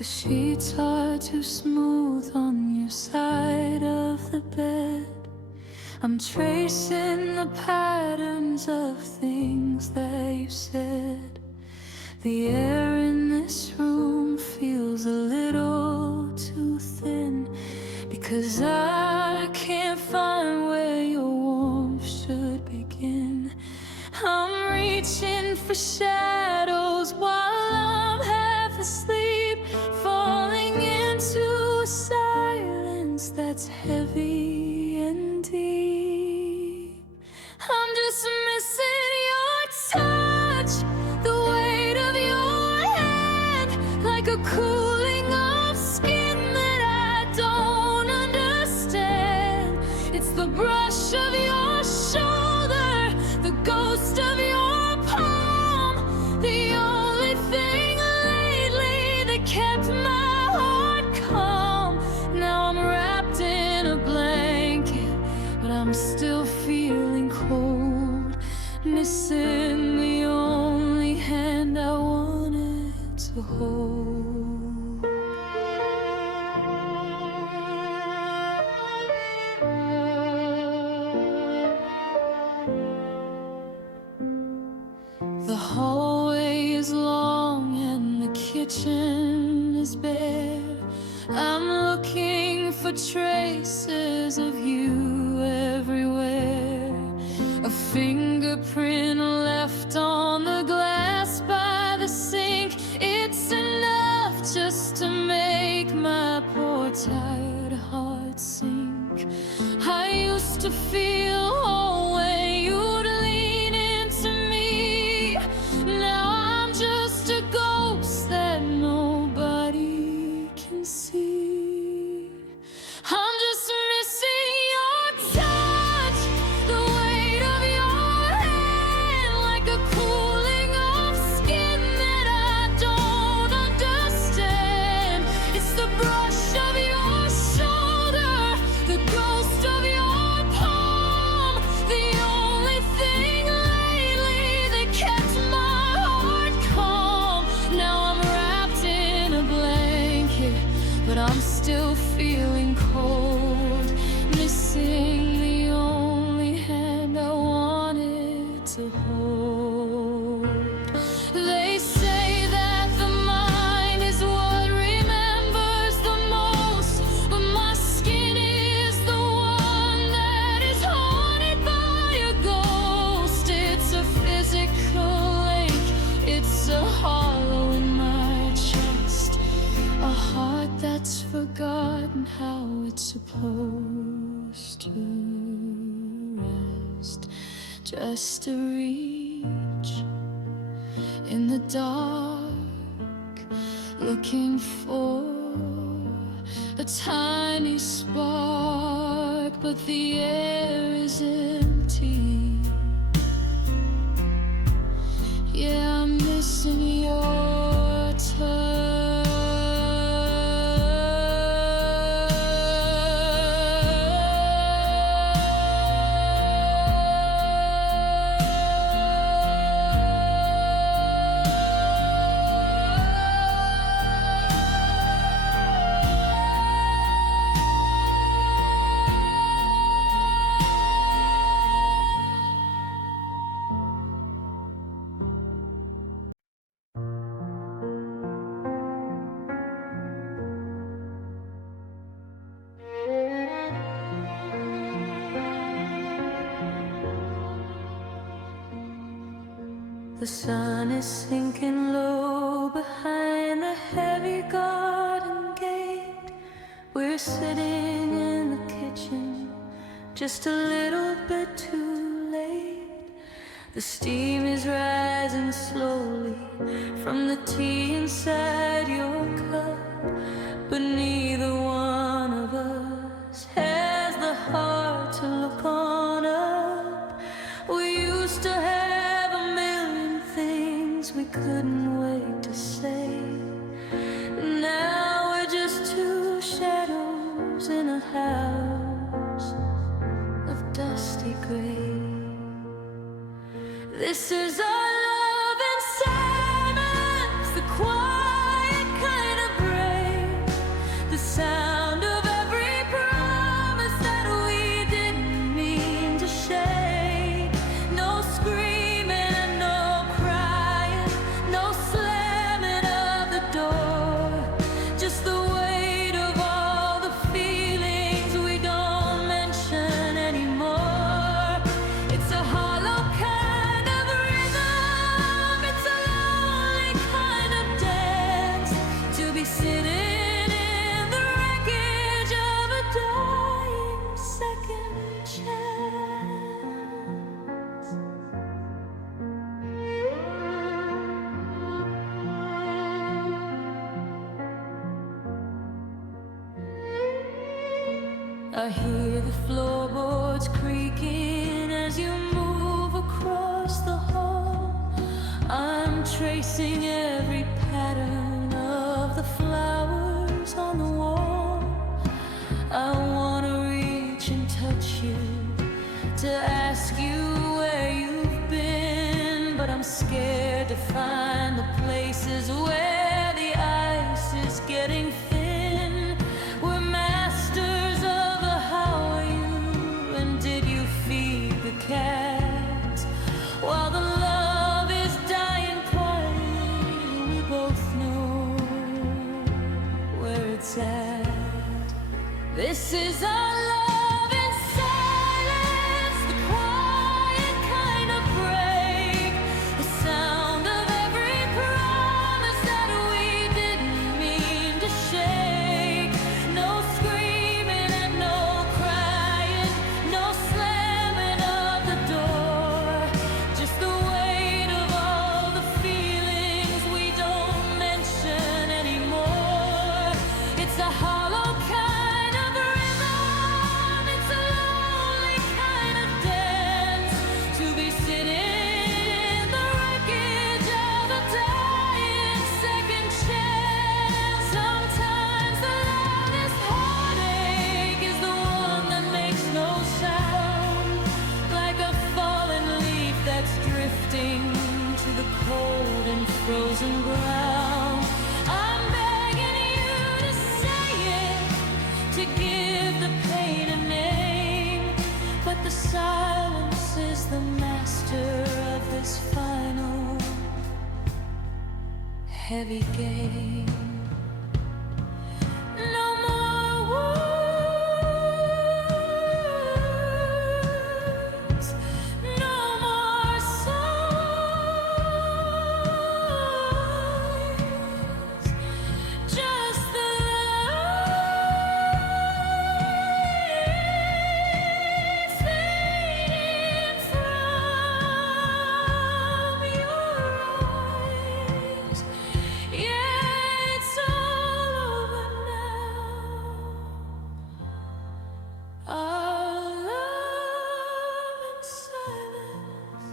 The sheets are too smooth on your side of the bed. I'm tracing the patterns of things that you said. The air in this room feels a little too thin, because I can't find where your warmth should begin. I'm reaching for shadows while I'm half asleep, falling into a silence that's heavy and deep. I'm just missing your touch, the weight of your hand, like a cooling of skin that I don't understand. It's the brush of your shoulder, the ghost of your palm, the only thing lately that kept my heart calm. Now I'm wrapped in a blanket, but I'm still feeling cold, missing the only hand I wanted to hold. The hallway is long and the kitchen is bare. I'm looking for traces of you everywhere. A fingerprint left on the glass by the sink. It's enough just to make my poor tired heart sink. I used to feel whole when you'd lean into me. Now I'm just a ghost that nobody can see. I'm just missing your touch, the weight of your hand, like a cooling of skin that I don't understand. It's the brush of your shoulder, the ghost of your palm, the only thing lately that kept my heart calm. Now I'm wrapped in a blanket, but I'm still feeling cold, missing the only hand I wanted to hold. They say that the mind is what remembers the most, but my skin is the one that is haunted by a ghost. It's a physical ache, it's a hollow in my chest, a heart that's forgotten how it's supposed to rest. Just a reach in the dark, looking for a tiny spark, but the air is empty. Yeah, I'm missing your touch. The sun is sinking low behind the heavy garden gate. We're sitting in the kitchen, just a little bit too late. The steam is rising slowly from the tea inside your cup, but neither one of us has the heart to look on up. We used to have a million things we couldn't wait to say. Now we're just two shadows in a house of dusty gray. This is our love in silence, the quiet kind of break. I hear the floorboards creaking as you move across the hall. I'm tracing every pattern of the flowers on the wall. I wanna reach and touch you, to ask you where you've been, but I'm scared to find the places where the ice is getting thin. We're masters of the how are you, and did you feed the cats? While the love is dying quietly, we both know where it's at. This is our love in silence, the quiet kind of break, the sound of every promise that we didn't mean to shake. No screaming and no crying, no slamming of the door, just the weight of all the feelings we don't mention anymore. It's a hollow kind of rhythm, it's a lonely kind of dance, to be sitting in the wreckage of a dying second chance. Sometimes the loudest heartache is the one that makes no sound, like a fallen leaf that's drifting to the cold and frozen ground. I'm begging you to say it, to give the pain a name, but the silence is the master of this final heavy game. No more words, no more songs, just the light fading from your eyes. Yeah, it's all over now. Our love in silence.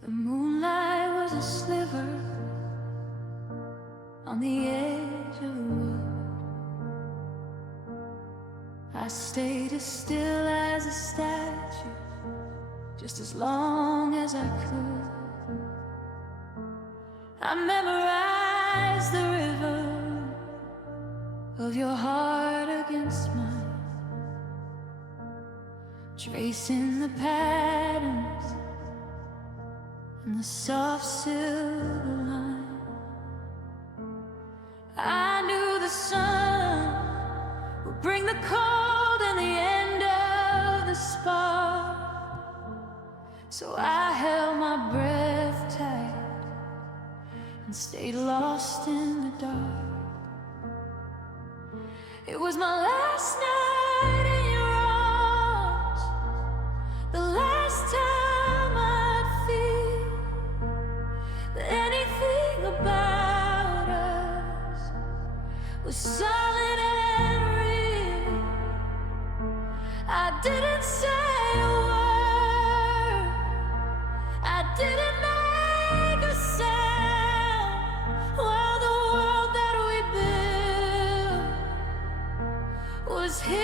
The moonlight was a sliver on the edge of the wood. I stayed as still as a statue, just as long as I could. I memorized the rhythm of your heart against mine, tracing the patterns and the soft silver line. I knew the sun would bring the cold and the end of the spark, so I held my breath tight and stayed lost in the dark. It was my last night in your arms, the last time I'd feel that anything about us was solid and real. I didn't say a word, I didn't make a sound, while the world that we built was hidden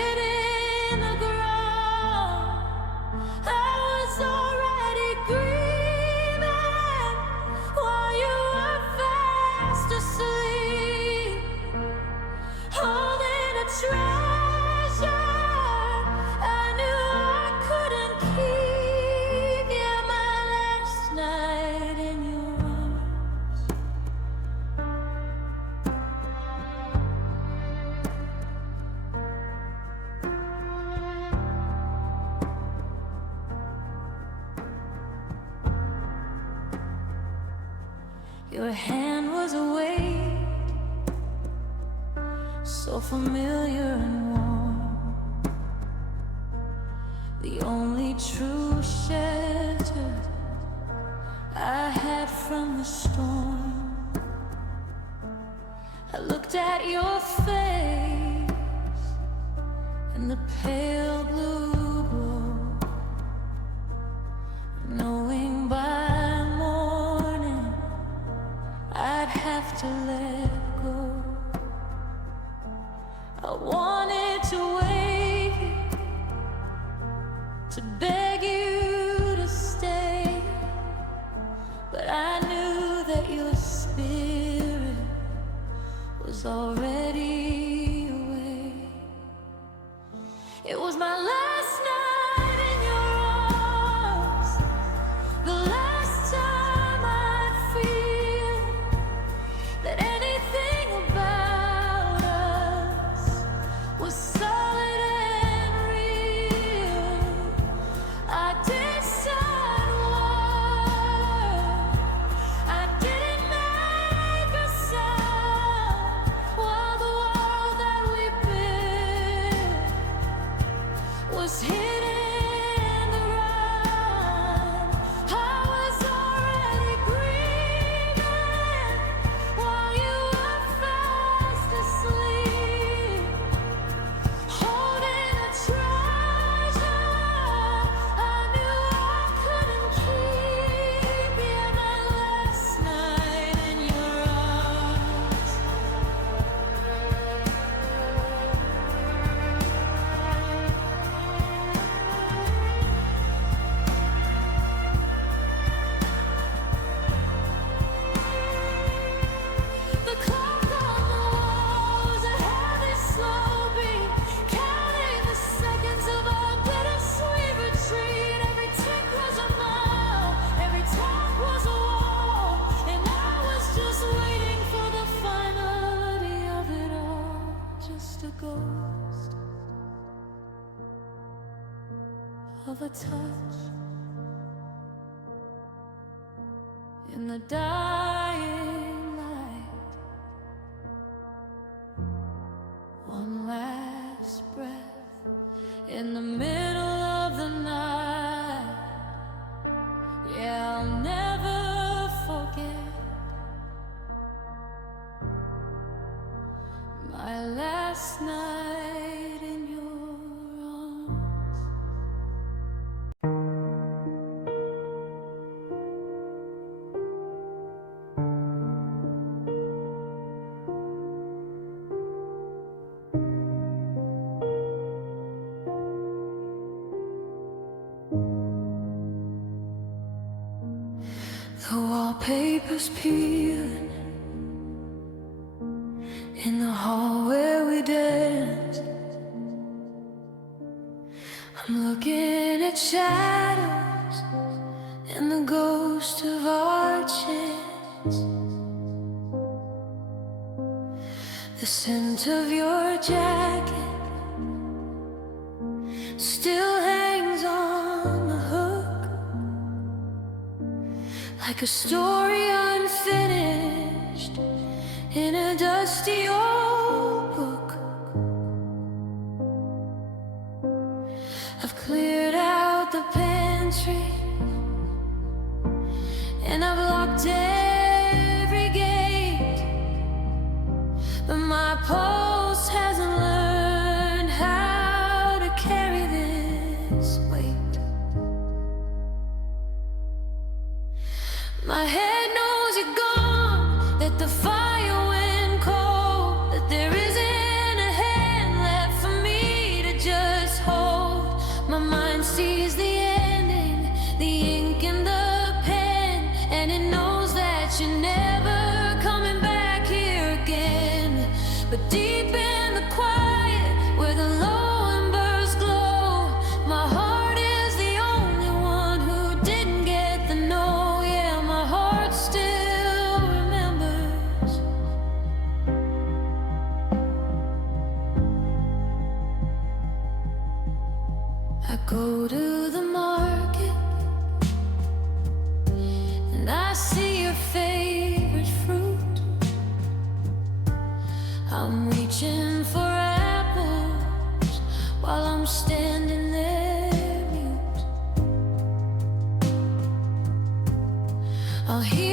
Your hand was a weight so familiar and warm, the only true shelter I had from the storm. I looked at your face in the pale blue glow, knowing by morning I'd have to let go. I wanted to wake you, to beg you to stay, but I knew that your spirit was already away. It was my last night in your arms, the last time I'd feel that anything about us was solid and real. I did sad work, I didn't make a sound, while the world that we built was hidden around. I was already grieving while you were fast asleep, holding a treasure I knew I couldn't keep. Yeah, my last night in your arms. The clock on the walls, a heavy slow beat, counting the seconds of our bittersweet retreat. Every tick was a mile, every talk was a wall, and I was just waiting for the finality of it all. Just a ghost of a touch in the dying light. One last breath in the middle of the night. Yeah, I'll never forget my last night in your arms. The wallpaper's peeling in the hall where we danced. I'm looking at shadows and the ghost of our chance. The scent of your jacket still hangs on the hook, like a story unfinished in a dusty old book. I've cleared out the pantry and I've locked every gate, but my pulse hasn't learned how to carry this weight. My head knows you're gone, that the fire went cold, that there isn't a hand left for me to just hold. My mind sees the ending, the ink in the pen, and it knows that you're never coming back here again. But deep in the quiet, where the low embers glow, my heart is the only one who didn't get the no. Yeah, my heart still remembers I'm standing there mute. I'll hear